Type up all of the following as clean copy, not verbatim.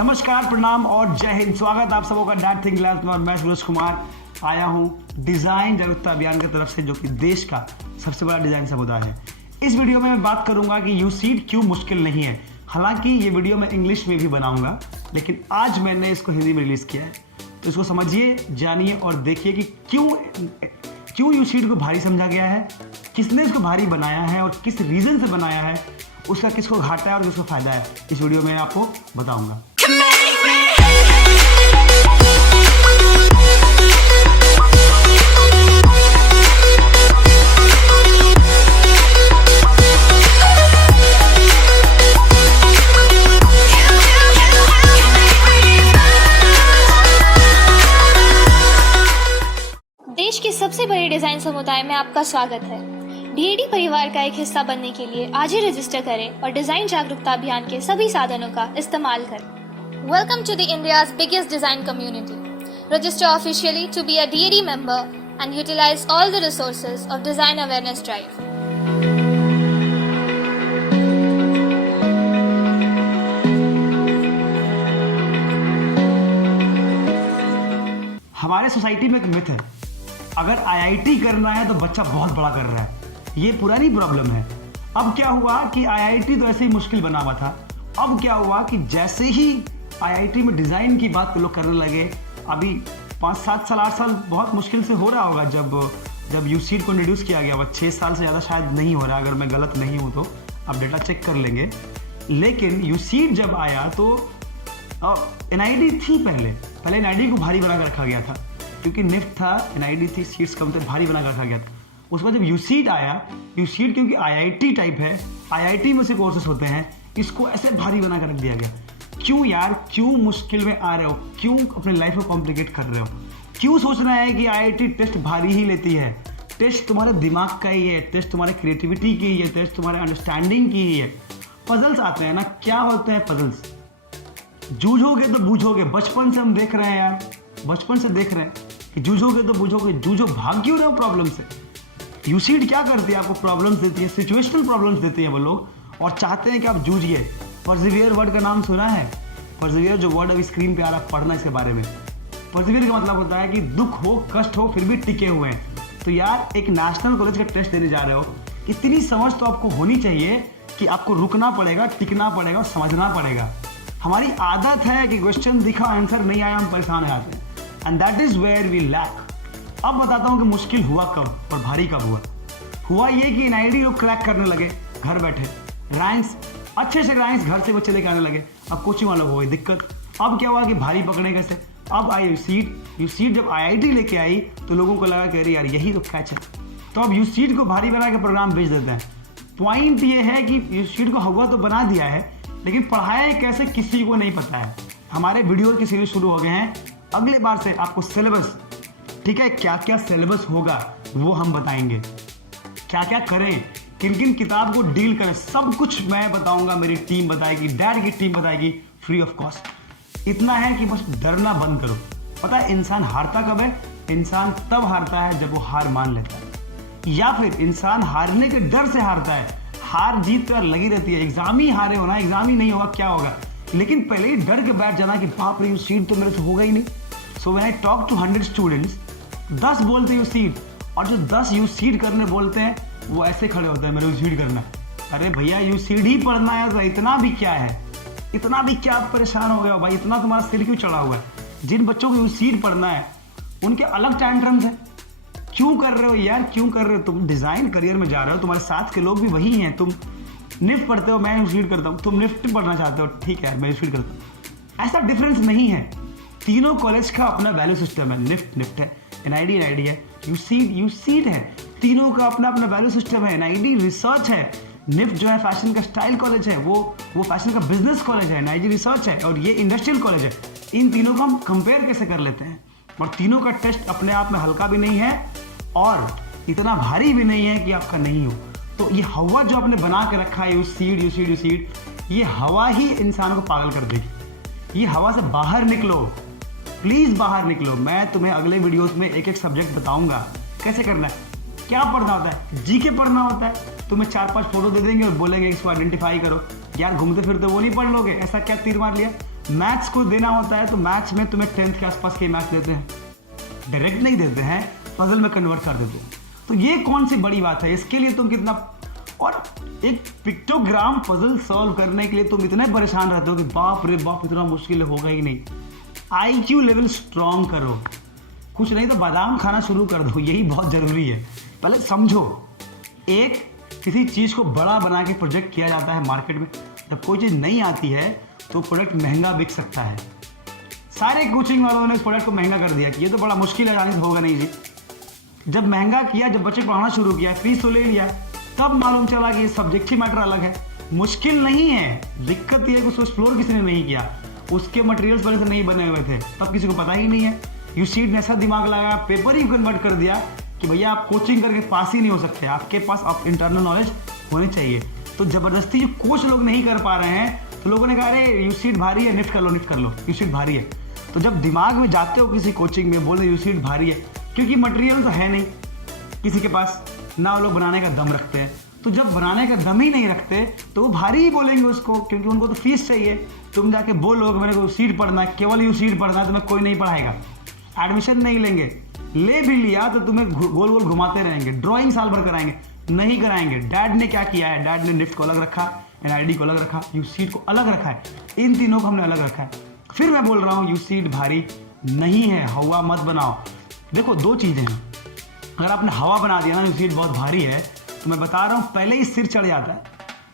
नमस्कार, प्रणाम और जय हिंद। स्वागत आप सबों का डैट थिंक लैब्स में। और मैं सूरज कुमार आया हूँ डिज़ाइन जागरूकता अभियान की तरफ से, जो कि देश का सबसे बड़ा डिज़ाइन समुदाय है। इस वीडियो में मैं बात करूंगा कि यूसीड क्यों मुश्किल नहीं है। हालांकि ये वीडियो मैं इंग्लिश में भी बनाऊंगा, लेकिन आज मैंने इसको हिंदी में रिलीज़ किया है, तो इसको समझिए, जानिए और देखिए कि क्यों यूसीड को भारी समझा गया है, किसने इसको भारी बनाया है और किस रीज़न से बनाया है, उसका किसको घाटा है और किसको फायदा है, इस वीडियो में आपको बताऊंगा। देश के सबसे बड़े डिजाइन समुदाय में आपका स्वागत है। डीएडी परिवार का एक हिस्सा बनने के लिए आज ही रजिस्टर करें और डिजाइन जागरूकता अभियान के सभी साधनों का इस्तेमाल करें। Welcome to the India's biggest design community. Register officially to be a DAD member and utilise all the resources of design awareness drive. हमारे सोसाइटी में एक मिथ है, अगर आईआईटी करना है तो बच्चा बहुत बड़ा कर रहा है। ये पुरानी प्रॉब्लम है। अब क्या हुआ कि आईआईटी तो ऐसे ही मुश्किल बना हुआ था। अब क्या हुआ कि जैसे ही आईआईटी में डिज़ाइन की बात लोग करने लगे, अभी 5-7 साल 8 साल बहुत मुश्किल से हो रहा होगा जब यूसीड को इंट्रोड्यूस किया गया। 6 साल से ज़्यादा शायद नहीं हो रहा, अगर मैं गलत नहीं हूँ तो आप डेटा चेक कर लेंगे। लेकिन यूसीड जब आया तो एनआईडी थी। पहले एनआईडी को भारी बना कर रखा गया था, क्योंकि निफ्ट था, एनआईडी थी, सीट्स कम थे, भारी बना कर रखा गया था। उसके बाद जब यूसीड आया, यूसीड क्योंकि आईआईटी टाइप है, आईआईटी में से कोर्सेस होते हैं, इसको ऐसे भारी बना कर रख दिया गया। क्यों यार, क्यों मुश्किल में आ रहे हो, क्यों अपने लाइफ को कॉम्प्लिकेट कर रहे हो, क्यों सोचना है कि आईआईटी टेस्ट भारी ही लेती है। टेस्ट तुम्हारे दिमाग का ही है, टेस्ट तुम्हारे क्रिएटिविटी की ही है, टेस्ट तुम्हारे अंडरस्टैंडिंग की ही है। पजल्स आते हैं ना, क्या होते हैं पजल्स? जूझोगे तो बूझोगे। बचपन से हम देख रहे हैं यार, बचपन से देख रहे हैं कि जूझोगे तो बूझोगे। जूझो, भाग क्यों रहे हो प्रॉब्लम से? यूसीड क्या करती है? आपको प्रॉब्लम्स देती है, सिचुएशनल प्रॉब्लम्स देती है वो लोग, और चाहते हैं कि आप जूझिए। परसिवियर वर्ड का नाम सुना है? परसिवियर जो वर्ड अभी स्क्रीन पे आ रहा है, पढ़ना इसके बारे में। परसिवियर का मतलब होता है कि दुख हो, कष्ट हो, फिर भी टिके हुए हैं। तो यार, एक नेशनल कॉलेज का टेस्ट देने जा रहे हो, इतनी समझ तो आपको होनी चाहिए कि आपको रुकना पड़ेगा, टिकना पड़ेगा और समझना पड़ेगा। हमारी आदत है कि क्वेश्चन दिखा, आंसर नहीं आया, हम परेशान हो जाते हैं, and that is where we lack. अब बताता हूँ कि मुश्किल हुआ कब और भारी कब हुआ ये कि एनआईडी लोग क्रैक करने लगे घर बैठे। रैंक्स, अच्छे से रैंक्स घर से बच्चे लेके आने लगे। अब कोचिंग वालों को हुई दिक्कत। अब क्या हुआ कि भारी पकड़े कैसे? अब आई यूसीड जब आईआईटी लेके आई तो लोगों को लगा कि अरे यार, यही तो कैच है। तो अब यूसीड को भारी बना के प्रोग्राम भेज देते हैं। पॉइंट ये है कि यूसीड को हुआ तो बना दिया है, लेकिन पढ़ाया कैसे किसी को नहीं पता है। हमारे वीडियो की सीरीज शुरू हो गए हैं। अगले बार से आपको सिलेबस, ठीक है, क्या क्या सिलेबस होगा वो हम बताएंगे, क्या क्या करें, किन किन किताब को डील करें, सब कुछ मैं बताऊंगा। मेरी टीम बताएगी, डैड की टीम बताएगी, फ्री ऑफ कॉस्ट। इतना है कि बस डरना बंद करो। पता है इंसान हारता कब है? इंसान तब हारता है जब वो हार मान लेता है, या फिर इंसान हारने के डर से हारता है। हार जीत तो यार लगी रहती है। एग्जाम ही हारे होना, एग्जाम ही नहीं होगा क्या होगा, लेकिन पहले ही डर के बैठ जाना कि बाप रे, यूसीड तो मेरे से होगा ही नहीं। So when I talk to 100 students, 10 बोलते यूसीड, और जो 10 यूसीड करने बोलते हैं वो ऐसे खड़े होते हैं, मेरे यूसीड करना है। अरे भैया, यूसीड ही पढ़ना है तो इतना भी क्या है, इतना भी क्या आप परेशान हो गए हो भाई? इतना तुम्हारा सिर क्यों चढ़ा हुआ है? जिन बच्चों को यूसीड पढ़ना है उनके अलग टैंट्रम्स है। क्यों कर रहे हो यार, क्यों कर रहे हो? तुम डिज़ाइन करियर में जा रहे हो, तुम्हारे साथ के लोग भी वही हैं। तुम निफ्ट पढ़ते हो, मैं यूसीड करता हूँ। तुम निफ्ट पढ़ना चाहते हो, ठीक है, मैं यूसीड करता हूँ। ऐसा डिफरेंस नहीं है। तीनों कॉलेज का अपना वैल्यू सिस्टम है। निफ्ट है, एनआईडी है, यूसीड है। तीनों का अपना अपना वैल्यू सिस्टम है। एनआईडी रिसर्च है, निफ्ट जो है फैशन का स्टाइल कॉलेज है, वो फैशन का बिजनेस कॉलेज है, एनआईडी रिसर्च है, और ये इंडस्ट्रियल कॉलेज है। इन तीनों को हम कंपेयर कैसे कर लेते हैं? और तीनों का टेस्ट अपने आप में हल्का भी नहीं है और इतना भारी भी नहीं है कि आपका नहीं हो। तो ये हवा जो आपने बना के रखा है, यूसीड, ये हवा ही इंसान को पागल कर देगी। ये हवा से बाहर निकलो, प्लीज़ बाहर निकलो। मैं तुम्हें अगले वीडियोस में एक एक सब्जेक्ट बताऊंगा कैसे करना है, क्या पढ़ना होता है। जीके पढ़ना होता है, तुम्हें 4-5 फोटो दे देंगे और बोलेंगे इसको आइडेंटिफाई करो। यार घूमते फिरते वो नहीं पढ़ लोगे, ऐसा क्या तीर मार लिया? मैथ्स को देना होता है तो मैथ्स में तुम्हें 10th के आसपास के मैथ्स देते हैं, डायरेक्ट नहीं देते हैं, पजल में कन्वर्ट कर देते हैं। तो ये कौन सी बड़ी बात है, इसके लिए तुम कितना, और एक पिक्टोग्राम पजल सॉल्व करने के लिए तुम इतने परेशान रहते हो कि बाप रे बाप इतना मुश्किल होगा ही नहीं। IQ लेवल स्ट्रॉन्ग करो, कुछ नहीं तो बादाम खाना शुरू कर दो, यही बहुत ज़रूरी है। पहले समझो, एक किसी चीज़ को बड़ा बना के प्रोजेक्ट किया जाता है मार्केट में। जब कोई चीज़ नहीं आती है तो प्रोडक्ट महंगा बिक सकता है। सारे कोचिंग वालों ने इस प्रोडक्ट को महंगा कर दिया कि ये तो बड़ा मुश्किल है, जाने से होगा नहीं जी। जब महंगा किया, जब बच्चे पढ़ाना शुरू किया, फीस तो ले लिया, तब मालूम चला कि सब्जेक्ट ही मैटर अलग है, मुश्किल नहीं है। दिक्कत ये है कि उसको एक्सप्लोर किसी ने नहीं किया, उसके मटेरियल्स पहले से नहीं बने हुए थे, तब किसी को पता ही नहीं है। यूसीड ने ऐसा दिमाग लगाया, पेपर ही कन्वर्ट कर दिया कि भैया आप कोचिंग करके पास ही नहीं हो सकते, आपके पास आप इंटरनल नॉलेज होनी चाहिए। तो ज़बरदस्ती जो कोच लोग नहीं कर पा रहे हैं, तो लोगों ने कहा अरे यूसीड भारी है, निफ्ट कर लो, निफ्ट कर लो, यूसीड भारी है। तो जब दिमाग में जाते हो किसी कोचिंग में, बोल रहे यूसीड भारी है, क्योंकि मटेरियल तो है नहीं किसी के पास, ना वो लोग बनाने का दम रखते हैं। तो जब बनाने का दम ही नहीं रखते तो वो भारी ही बोलेंगे उसको, क्योंकि उनको तो फीस चाहिए। तुम जाके बोलो मेरे को यूसीड पढ़ना है, केवल यूसीड पढ़ना है, तुम्हें कोई नहीं पढ़ाएगा, एडमिशन नहीं लेंगे, ले भी लिया तो तुम्हें गोल गोल घुमाते रहेंगे, ड्राइंग साल भर कराएंगे, नहीं कराएंगे। डैड ने क्या किया है, डैड ने निफ्ट को अलग रखा, NID को अलग रखा, यूसीड को अलग रखा है, इन तीनों को हमने अलग रखा है। फिर मैं बोल रहा हूँ यूसीड भारी नहीं है, हवा मत बनाओ। देखो दो चीज़ें हैं, अगर आपने हवा बना दिया ना यूसीड बहुत भारी है, तो मैं बता रहा हूँ पहले ही सिर चढ़ जाता है,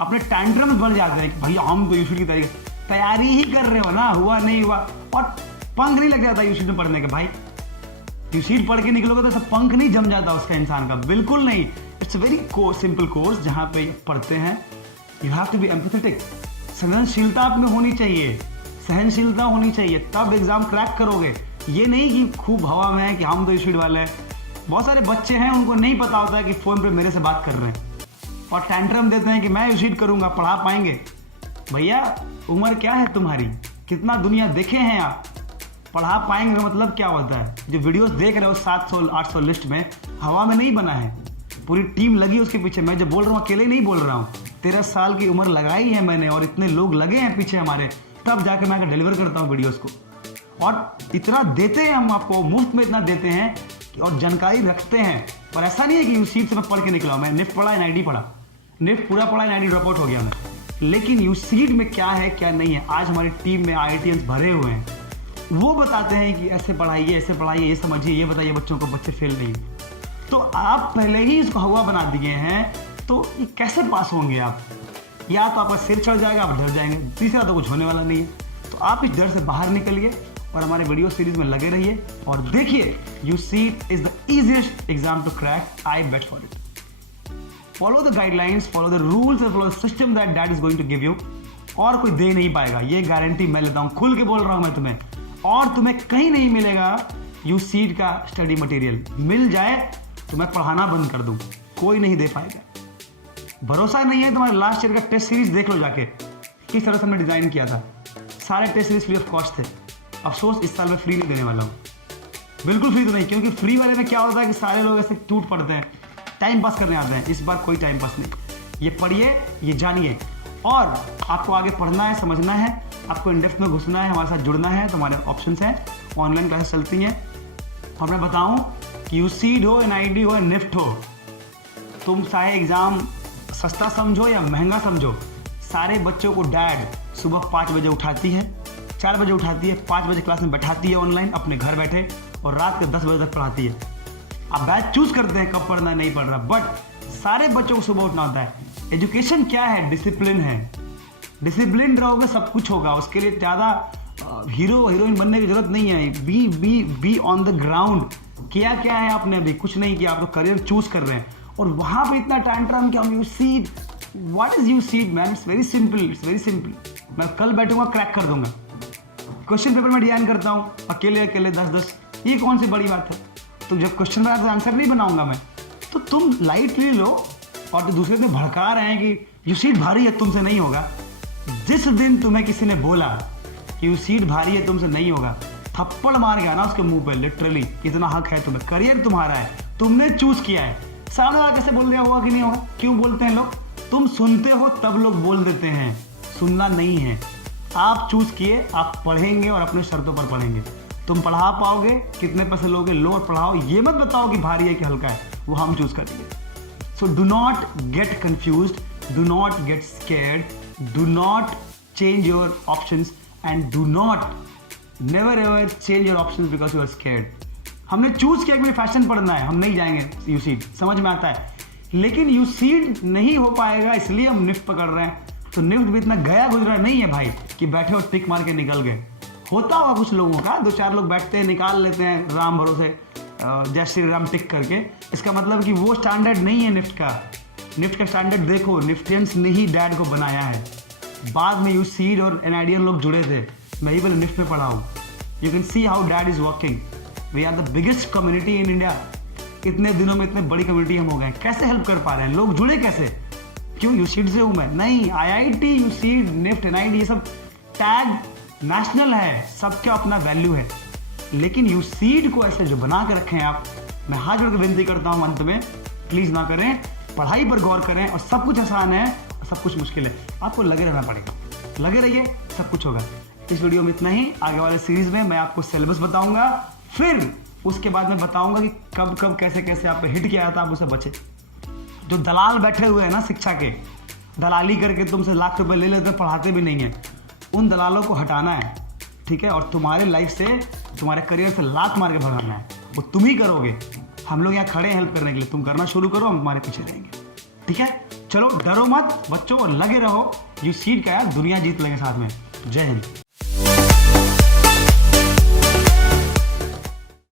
अपने टैंट्रम्स बढ़ जाते हैं कि भैया हम तो यूसीड की तैयारी ही कर रहे हो ना, हुआ नहीं हुआ, और पंख नहीं लग जाता यूसीड में पढ़ने के। भाई यूसीड पढ़ के निकलोगे तो सब पंख नहीं जम जाता उसका इंसान का, बिल्कुल नहीं। इट्स वेरी सिंपल कोर्स जहाँ पे पढ़ते हैं। You have to be empathetic, सहनशीलता आप में होनी चाहिए, सहनशीलता होनी चाहिए, तब एग्जाम क्रैक करोगे। ये नहीं कि खूब हवा में है कि हम तो यूसीड वाले हैं। बहुत सारे बच्चे हैं उनको नहीं पता होता है कि फ़ोन पे मेरे से बात कर रहे हैं और टैंट्रम देते हैं कि मैं यूसीड करूँगा, पढ़ा पाएंगे। भैया उम्र क्या है तुम्हारी, कितना दुनिया देखे हैं आप, पढ़ा पाएंगे का मतलब क्या होता है? जो वीडियोस देख रहे हो 700-800 लिस्ट में, हवा में नहीं बना है, पूरी टीम लगी उसके पीछे। मैं जो बोल रहा हूँ अकेले नहीं बोल रहा हूँ, 13 साल की उम्र लगाई है मैंने और इतने लोग लगे हैं पीछे हमारे, तब जाकर मैं डिलीवर करता हूँ वीडियोस को। और इतना देते हैं हम आपको, मुफ्त में इतना देते हैं और जानकारी रखते हैं। पर ऐसा नहीं है कि यूसीड से मैं पढ़ के निकला, मैं निफ्ट पढ़ा, NID पढ़ा, निफ्ट पूरा पढ़ा, NID ड्रॉप आउट हो गया मैं। लेकिन यूसीड में क्या है क्या नहीं है, आज हमारी टीम में IITians भरे हुए हैं, वो बताते हैं कि ऐसे पढ़ाइए, ऐसे पढ़ाइए, ये समझिए, ये बताइए बच्चों को, बच्चे फेल नहीं। तो आप पहले ही इसको हवा बना दिए हैं, तो ये कैसे पास होंगे आप? या तो आपका सिर चढ़ जाएगा, आप डर जाएंगे, तीसरा तो कुछ होने वाला नहीं है। तो आप इस डर से बाहर निकलिए और हमारे वीडियो सीरीज में लगे रहिए और देखिए, UCEED is the easiest exam to crack, I bet for it. Follow the guidelines, follow the rules और follow the system that DAD is going to give you, और कोई दे नहीं पाएगा, ये गारंटी मैं लेता हूँ, खुल के बोल रहा हूँ मैं तुम्हें। और तुम्हें कहीं नहीं मिलेगा यूसीड का स्टडी मटेरियल, मिल जाए तो मैं पढ़ाना बंद कर दूं, कोई नहीं दे पाएगा। भरोसा नहीं है तुम्हारे लास्ट ईयर का टेस्ट सीरीज देख लो जाके, किस तरह से हमने डिजाइन किया था। सारे test series free of cost थे। अफसोस इस साल में फ्री नहीं देने वाला हूँ, बिल्कुल फ्री तो नहीं, क्योंकि फ्री वाले में क्या होता है कि सारे लोग ऐसे टूट पड़ते हैं, टाइम पास करने आते हैं। इस बार कोई टाइम पास नहीं, ये पढ़िए, ये जानिए, और आपको आगे पढ़ना है, समझना है, आपको इंडेप्थ में घुसना है, हमारे साथ जुड़ना है, तो हमारे ऑप्शंस हैं, ऑनलाइन क्लासेस चलती हैं। और मैं बताऊं कि यूसीड हो, NID हो, निफ्ट हो, तुम चाहे एग्ज़ाम सस्ता समझो या महंगा समझो, सारे बच्चों को डैड सुबह 5 बजे उठाती है, 4 बजे उठाती है, 5 बजे क्लास में बैठाती है ऑनलाइन अपने घर बैठे, और रात के 10 बजे तक पढ़ाती है। आप बैच चूज़ करते हैं कब पढ़ना है, नहीं पढ़ रहा, बट सारे बच्चों को सुबह उठना होता है। एजुकेशन क्या है? डिसिप्लिन है। डिसिप्लिन रहोगे सब कुछ होगा। उसके लिए ज़्यादा हीरो हीरोइन बनने की जरूरत नहीं है। Be on the ground. किया क्या है आपने? अभी कुछ नहीं किया, आप तो करियर चूज कर रहे हैं और वहाँ पे इतना टैंट्रम कि हम UCEED, what is UCEED man? It's very simple, it's very simple. मैं कल बैठूंगा, क्रैक कर दूंगा। क्वेश्चन पेपर में डिजाइन करता हूँ अकेले 10-10, ये कौन सी बड़ी बात है? तो जब क्वेश्चन पेपर का आंसर नहीं बनाऊंगा मैं, तो तुम लाइटली लो। और तो दूसरे दिन भड़का रहे हैं कि यूसीड भारी है, तुमसे नहीं होगा। जिस दिन तुम्हें किसी ने बोला कि यूसीड भारी है, तुमसे नहीं होगा, थप्पड़ मार गया ना उसके मुंह पे, लिटरली। इतना हक है तुम्हें, करियर तुम्हारा है, तुमने चूज किया है। सामने वाला कैसे बोल दिया, होगा कि नहीं होगा? क्यों बोलते हैं लोग? तुम सुनते हो तब लोग बोल देते हैं, सुनना नहीं है। आप चूज किए, आप पढ़ेंगे और अपने शर्तों पर पढ़ेंगे। तुम पढ़ा पाओगे, कितने पैसे लोगे, लो और पढ़ाओ। ये मत बताओ कि भारी है कि हल्का है, वो हम चूज करेंगे। So do not get confused, do not get scared, do not change your options and do not never ever change your options because you are scared. हमने चूज किया कि मुझे फैशन पढ़ना है, हम नहीं जाएंगे यूसीड, समझ में आता है। लेकिन यूसीड नहीं हो पाएगा, इसलिए हम निफ्ट पकड़ रहे हैं। तो निफ्ट भी इतना गया गुजरा नहीं है भाई कि बैठे और टिक मार के निकल गए। होता होगा कुछ लोगों का, 2-4 लोग बैठते हैं, निकाल लेते हैं राम भरोसे जय श्री राम टिक करके। इसका मतलब कि वो स्टैंडर्ड नहीं है निफ्ट का। निफ्ट का स्टैंडर्ड देखो, निफ्टियंस ने ही डैड को बनाया है। बाद में यूसीड और एनआईडियन लोग जुड़े थे, मैं ही पहले निफ्ट में पढ़ा हूँ। You can see how dad is working. We are the biggest community in India. इतने दिनों में इतने बड़ी कम्युनिटी हम हो गए, कैसे हेल्प कर पा रहे हैं, लोग जुड़े कैसे? क्यों? यूसीड से हूँ मैं? नहीं, आईआईटी, यूसीड, निफ्ट, एनआईडी ये सब टैग नेशनल है, सबका अपना वैल्यू है। लेकिन यूसीड को ऐसे जो बना के रखे हैं आप, मैं हाथ जोड़ के विनती करता हूँ अंत में, प्लीज ना करें। पढ़ाई पर गौर करें, और सब कुछ आसान है और सब कुछ मुश्किल है। आपको लगे रहना पड़ेगा, लगे रहिए, सब कुछ होगा। इस वीडियो में इतना ही। आगे वाले सीरीज में मैं आपको सिलेबस बताऊंगा, फिर उसके बाद मैं बताऊंगा कि कब कब कैसे कैसे आप पे हिट किया था, आप उसे बचे। जो दलाल बैठे हुए हैं ना शिक्षा के, दलाली करके तुमसे लाख रुपए ले लेते, पढ़ाते भी नहीं है, उन दलालों को हटाना है, ठीक है? और तुम्हारे लाइफ से, तुम्हारे करियर से लात मार के भगाना है। वो तुम ही करोगे, हम लोग यहाँ खड़े हैं हेल्प करने के लिए। तुम करना शुरू करो, हम तुम्हारे पीछे रहेंगे, ठीक है? चलो, डरो मत बच्चों, और लगे रहो। यूसीड का यार, दुनिया जीत लेंगे साथ में। जय हिंद।